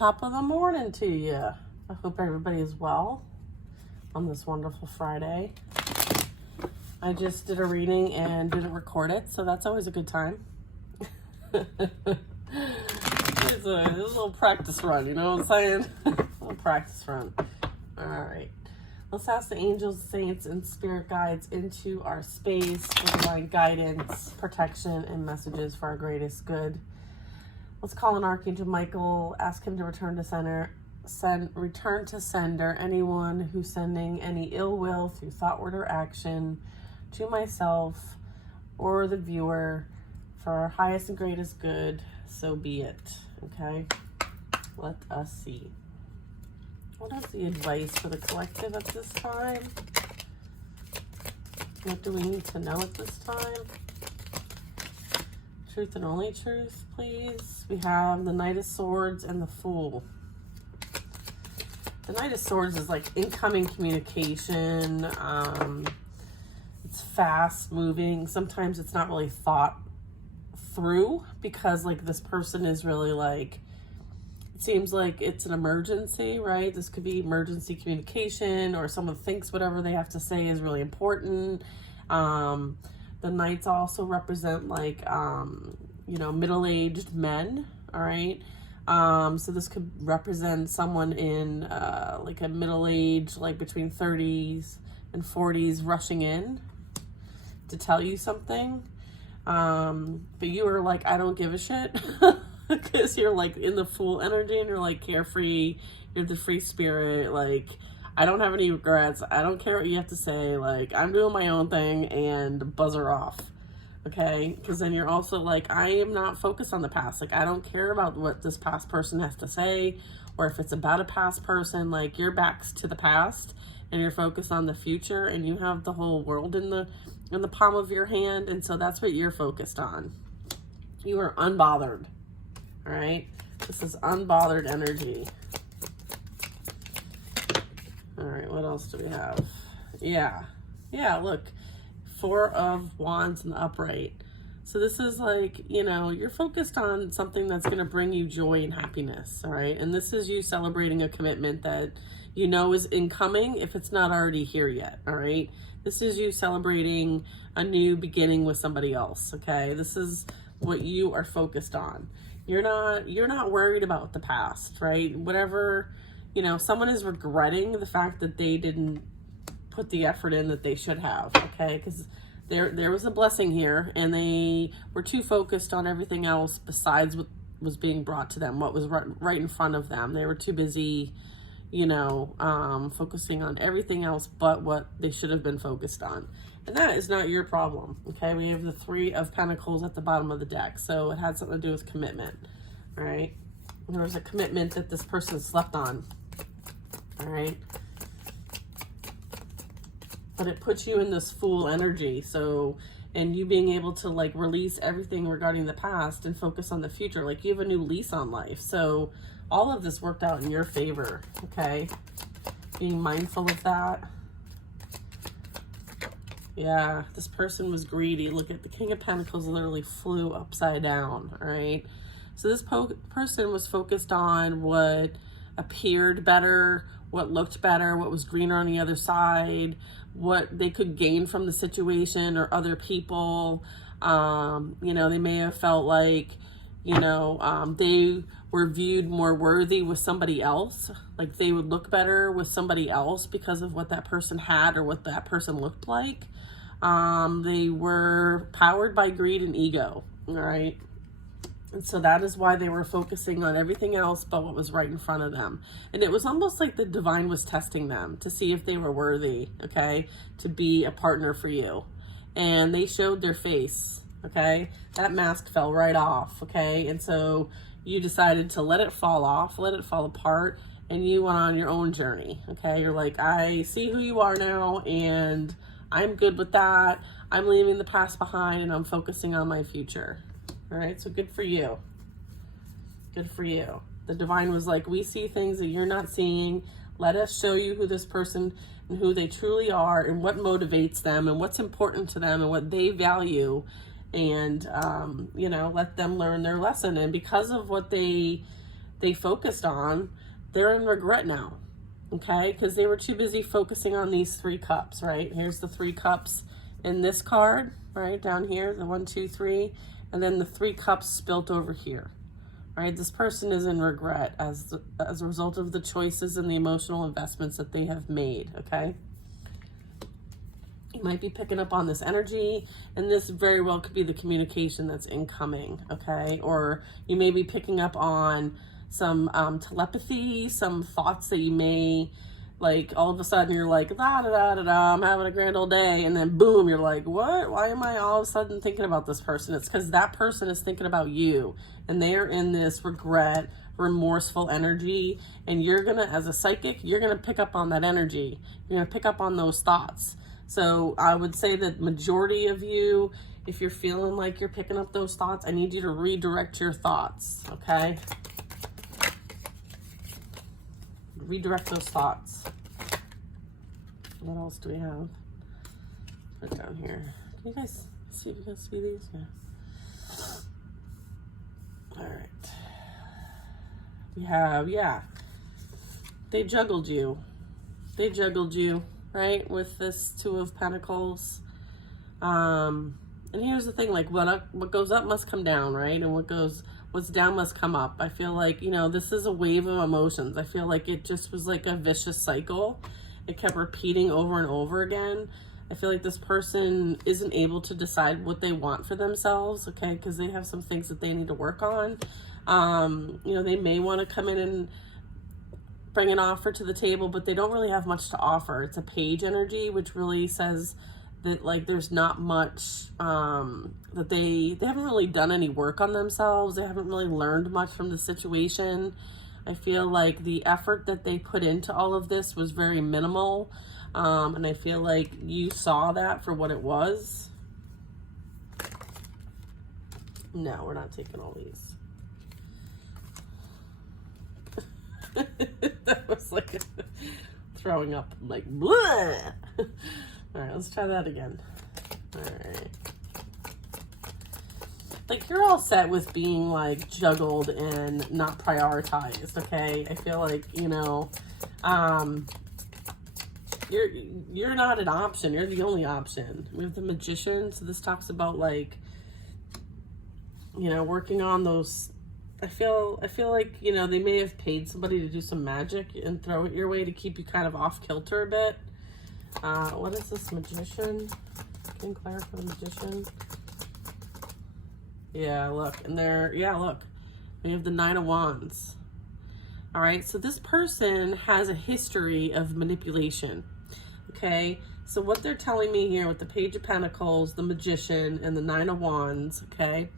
Top of the morning to you. I hope everybody is well on this wonderful Friday. I just did a reading and didn't record it, so that's always a good time. It's a little practice run, you know what I'm saying? A little practice run. All right. Let's ask the angels, saints, and spirit guides into our space for divine guidance, protection, and messages for our greatest good. Let's call on Archangel Michael, ask him to return to sender anyone who's sending any ill will through thought, word, or action to myself or the viewer for our highest and greatest good, so be it. Okay? Let us see. What is the advice for the collective at this time? What do we need to know at this time? Truth and only truth, please. We have the Knight of Swords and the Fool. The Knight of Swords is like incoming communication. It's fast moving. Sometimes it's not really thought through because like this person is really like, it seems like it's an emergency, right? This could be emergency communication, or someone thinks whatever they have to say is really important. The Knights also represent like, you know, middle-aged men, all right? So this could represent someone in like a middle age, like between 30s and 40s, rushing in to tell you something. But you are like, I don't give a shit, because you're like in the Fool energy and you're like carefree, you're the free spirit, like I don't have any regrets, I don't care what you have to say, like I'm doing my own thing and buzzer off. Okay, because then you're also like, I am not focused on the past. Like, I don't care about what this past person has to say, or if it's about a past person. Like, your back's to the past, and you're focused on the future, and you have the whole world in the palm of your hand, and so that's what you're focused on. You are unbothered. All right, this is unbothered energy. All right, what else do we have? Yeah, look. 4 of Wands in the upright. So this is like, you know, you're focused on something that's going to bring you joy and happiness, all right? And this is you celebrating a commitment that you know is incoming if it's not already here yet, all right? This is you celebrating a new beginning with somebody else, okay? This is what you are focused on. You're not worried about the past, right? Whatever, you know, someone is regretting the fact that they didn't put the effort in that they should have, okay? Because there was a blessing here, and they were too focused on everything else besides what was being brought to them, what was right in front of them. They were too busy, you know, focusing on everything else but what they should have been focused on. And that is not your problem, okay? We have the 3 of Pentacles at the bottom of the deck, so it had something to do with commitment, all right? There was a commitment that this person slept on, all right? But it puts you in this Fool energy. So, and you being able to like release everything regarding the past and focus on the future. Like you have a new lease on life. So all of this worked out in your favor. Okay. Being mindful of that. Yeah. This person was greedy. Look at the King of Pentacles literally flew upside down. All right. So this person was focused on what appeared better, what looked better, what was greener on the other side, what they could gain from the situation or other people. You know, they may have felt like, you know, they were viewed more worthy with somebody else. Like they would look better with somebody else because of what that person had or what that person looked like. They were powered by greed and ego, all right? And so that is why they were focusing on everything else but what was right in front of them. And it was almost like the divine was testing them to see if they were worthy, okay, to be a partner for you. And they showed their face, okay? That mask fell right off, okay? And so you decided to let it fall off, let it fall apart, and you went on your own journey, okay? You're like, I see who you are now, and I'm good with that. I'm leaving the past behind, and I'm focusing on my future. All right, so good for you. Good for you. The divine was like, we see things that you're not seeing. Let us show you who this person and who they truly are and what motivates them and what's important to them and what they value. And, you know, let them learn their lesson. And because of what they they focused on, they're in regret now, okay? Because they were too busy focusing on these 3 cups, right? Here's the 3 cups in this card, right? Down here, the 1, 2, 3, and then the 3 cups spilt over here, right? This person is in regret as a result of the choices and the emotional investments that they have made, okay? You might be picking up on this energy, and this very well could be the communication that's incoming, okay? Or you may be picking up on some telepathy, some thoughts that you may, like, all of a sudden you're like, da da da da da, I'm having a grand old day, and then boom, you're like, what? Why am I all of a sudden thinking about this person? It's because that person is thinking about you, and they're in this regret, remorseful energy, and you're gonna, as a psychic, you're gonna pick up on that energy. You're gonna pick up on those thoughts. So I would say that majority of you, if you're feeling like you're picking up those thoughts, I need you to redirect your thoughts, okay? Redirect those thoughts. What else do we have? Put it down here. Can you guys see if you can see these? Yeah. All right. We have, yeah. They juggled you. They juggled you, right? With this 2 of Pentacles. And here's the thing, like what goes up must come down, right? And what's down must come up. I feel like, you know, this is a wave of emotions. I feel like it just was like a vicious cycle. It kept repeating over and over again. I feel like this person isn't able to decide what they want for themselves, okay? Because they have some things that they need to work on. You know, they may want to come in and bring an offer to the table, but they don't really have much to offer. It's a page energy, which really says that, like, there's not much, that they haven't really done any work on themselves. They haven't really learned much from the situation. I feel like the effort that they put into all of this was very minimal. And I feel like you saw that for what it was. No, we're not taking all these. That was like throwing up, like, bleh. All right, let's try that again. All right. Like, you're all set with being, like, juggled and not prioritized, okay? I feel like, you know, you're not an option. You're the only option. We have the Magician, so this talks about, like, you know, working on those. I feel like, you know, they may have paid somebody to do some magic and throw it your way to keep you kind of off kilter a bit. What is this Magician? Can you clarify the Magician? Yeah, look, and there, yeah, look, we have the 9 of Wands. All right, so this person has a history of manipulation, okay? So what they're telling me here with the Page of Pentacles, the Magician, and the 9 of Wands, okay,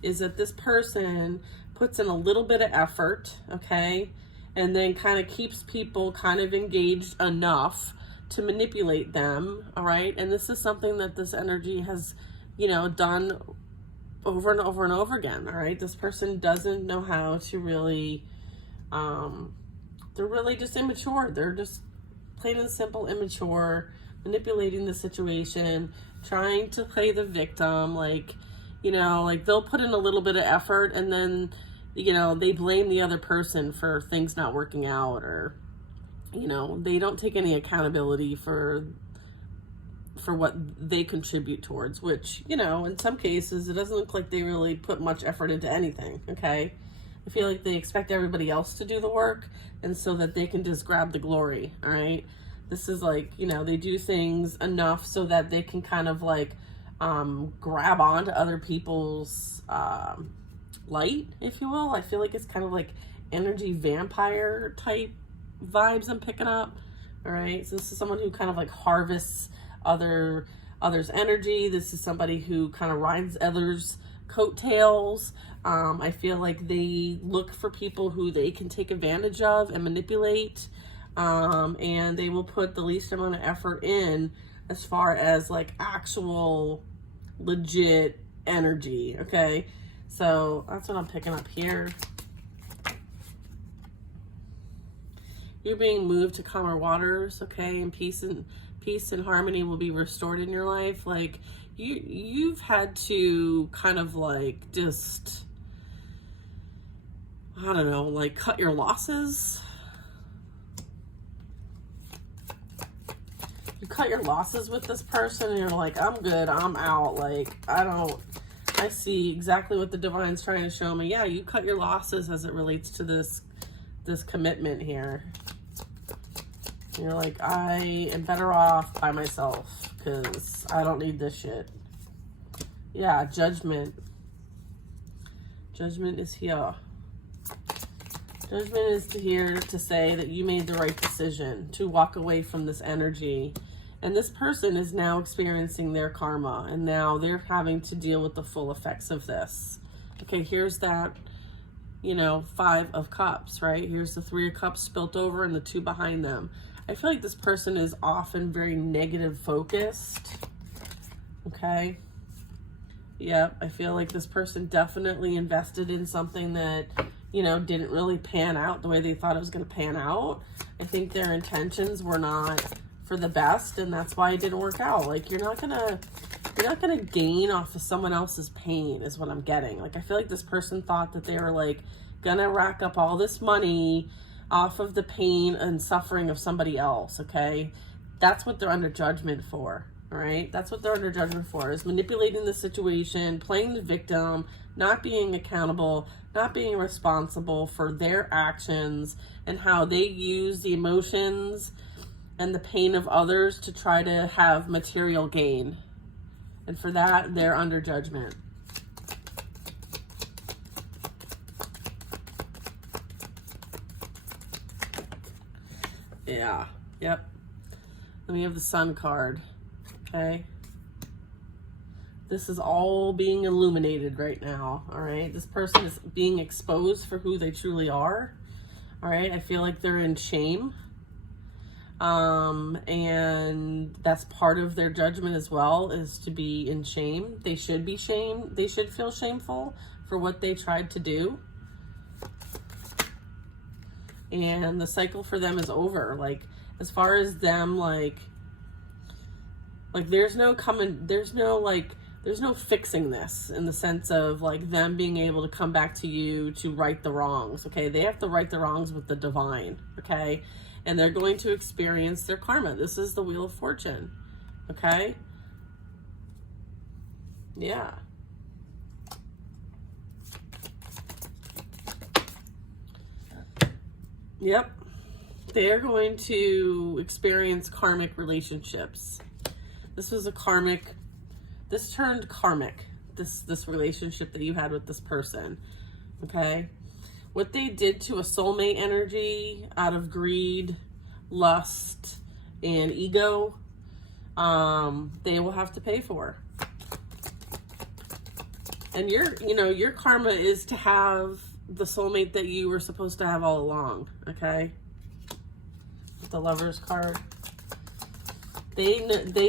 is that this person puts in a little bit of effort, okay, and then kind of keeps people kind of engaged enough to manipulate them, all right? And this is something that this energy has, you know, done over and over and over again, all right? This person doesn't know how to really, they're really just immature. They're just plain and simple immature, manipulating the situation, trying to play the victim, like, you know, like they'll put in a little bit of effort and then, you know, they blame the other person for things not working out, or, you know, they don't take any accountability for what they contribute towards, which, you know, in some cases, it doesn't look like they really put much effort into anything, okay? I feel like they expect everybody else to do the work, and so that they can just grab the glory, all right? This is like, you know, they do things enough so that they can kind of like grab onto other people's light, if you will. I feel like it's kind of like energy vampire type vibes I'm picking up, all right? So this is someone who kind of like harvests others' energy. This is somebody who kind of rides others' coattails. I feel like they look for people who they can take advantage of and manipulate, and they will put the least amount of effort in as far as like actual legit energy, okay? So that's what I'm picking up here. You're being moved to calmer waters, okay? And peace and harmony will be restored in your life. Like, you've had to kind of like just I don't know, like cut your losses. You cut your losses with this person and you're like, I'm good, I'm out. Like, I see exactly what the divine's trying to show me. Yeah, you cut your losses as it relates to this commitment here. You're like, I am better off by myself because I don't need this shit. Yeah, judgment. Judgment is here. Judgment is here to say that you made the right decision to walk away from this energy. And this person is now experiencing their karma. And now they're having to deal with the full effects of this. Okay, here's that, you know, 5 of Cups, right? Here's the 3 of Cups spilt over and the 2 behind them. I feel like this person is often very negative focused. Okay. Yep, I feel like this person definitely invested in something that, you know, didn't really pan out the way they thought it was going to pan out. I think their intentions were not for the best, and that's why it didn't work out. Like, you're not gonna gain off of someone else's pain is what I'm getting. Like, I feel like this person thought that they were like gonna rack up all this money off of the pain and suffering of somebody else. Okay, that's what they're under judgment for. All right, that's what they're under judgment for, is manipulating the situation, playing the victim, not being accountable, not being responsible for their actions and how they use the emotions and the pain of others to try to have material gain. And for that, they're under judgment. Yeah, yep. Then we have the Sun card. Okay. This is all being illuminated right now. All right. This person is being exposed for who they truly are. All right. I feel like they're in shame. And that's part of their judgment as well, is to be in shame. They should be shamed. They should feel shameful for what they tried to do. And the cycle for them is over. Like, as far as them, like there's no fixing this, in the sense of like them being able to come back to you to right the wrongs. Okay, they have to right the wrongs with the divine. Okay, and they're going to experience their karma. This is the Wheel of Fortune. Okay, yeah. Yep, they are going to experience karmic relationships. This was a karmic, this turned karmic, this relationship that you had with this person. Okay, what they did to a soulmate energy out of greed, lust, and ego, they will have to pay for. And your karma is to have the soulmate that you were supposed to have all along. Okay, the Lover's card. They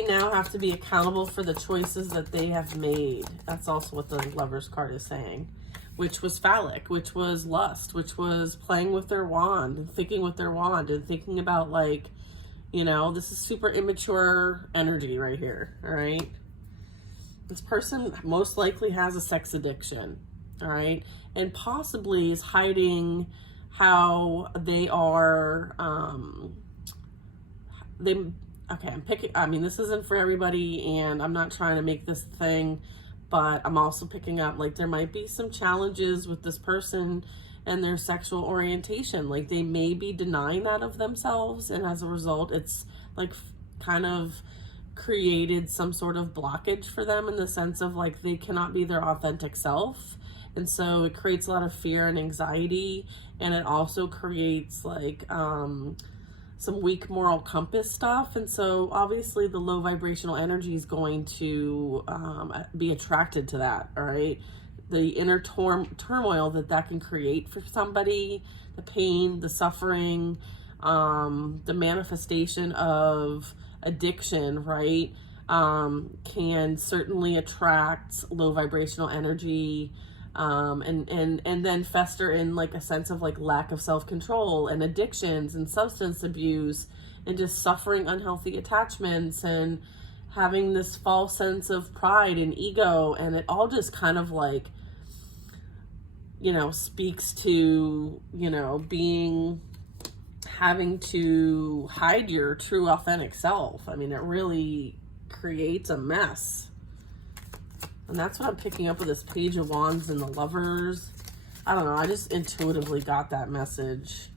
now have to be accountable for the choices that they have made. That's also what the Lover's card is saying. Which was phallic, which was lust, which was playing with their wand and thinking with their wand and thinking about, like, you know, this is super immature energy right here, all right? This person most likely has a sex addiction, all right? And possibly is hiding how they are, okay, I mean, this isn't for everybody, and I'm not trying to make this thing, but I'm also picking up, like, there might be some challenges with this person and their sexual orientation. Like, they may be denying that of themselves, and as a result, it's, like, kind of created some sort of blockage for them, in the sense of, like, they cannot be their authentic self. And so it creates a lot of fear and anxiety, and it also creates, like, some weak moral compass stuff. And so obviously the low vibrational energy is going to be attracted to that. All right, the inner turmoil that can create for somebody, the pain, the suffering, the manifestation of addiction, right, can certainly attract low vibrational energy, and then fester in, like, a sense of, like, lack of self-control and addictions and substance abuse and just suffering unhealthy attachments and having this false sense of pride and ego. And it all just kind of, like, you know, speaks to, you know, having to hide your true authentic self. I mean, it really creates a mess. And that's what I'm picking up with this Page of Wands and the Lovers. I don't know, I just intuitively got that message.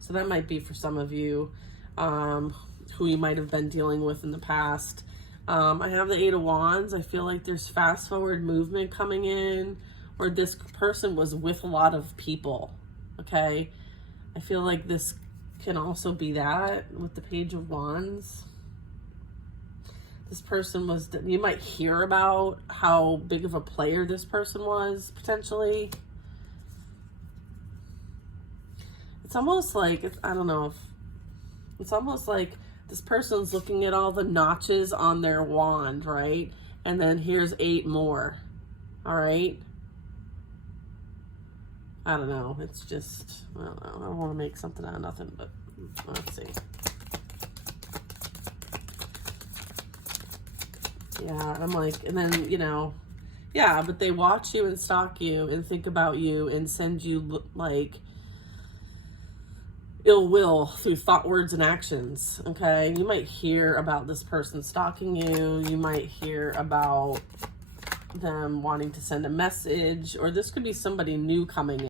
So that might be for some of you who you might have been dealing with in the past. I have the Eight of Wands. I feel like there's fast forward movement coming in, or this person was with a lot of people, okay? I feel like this can also be that with the Page of Wands. This person was, you might hear about how big of a player this person was, potentially. It's almost like, I don't know if, it's almost like this person's looking at all the notches on their wand, right? And then here's 8 more, all right? I don't know. It's just, I don't know. I don't want to make something out of nothing, but let's see. Yeah, I'm like, and then, you know, yeah, but they watch you and stalk you and think about you and send you, like, ill will through thought, words, and actions, okay? You might hear about this person stalking you. You might hear about them wanting to send a message, or this could be somebody new coming in.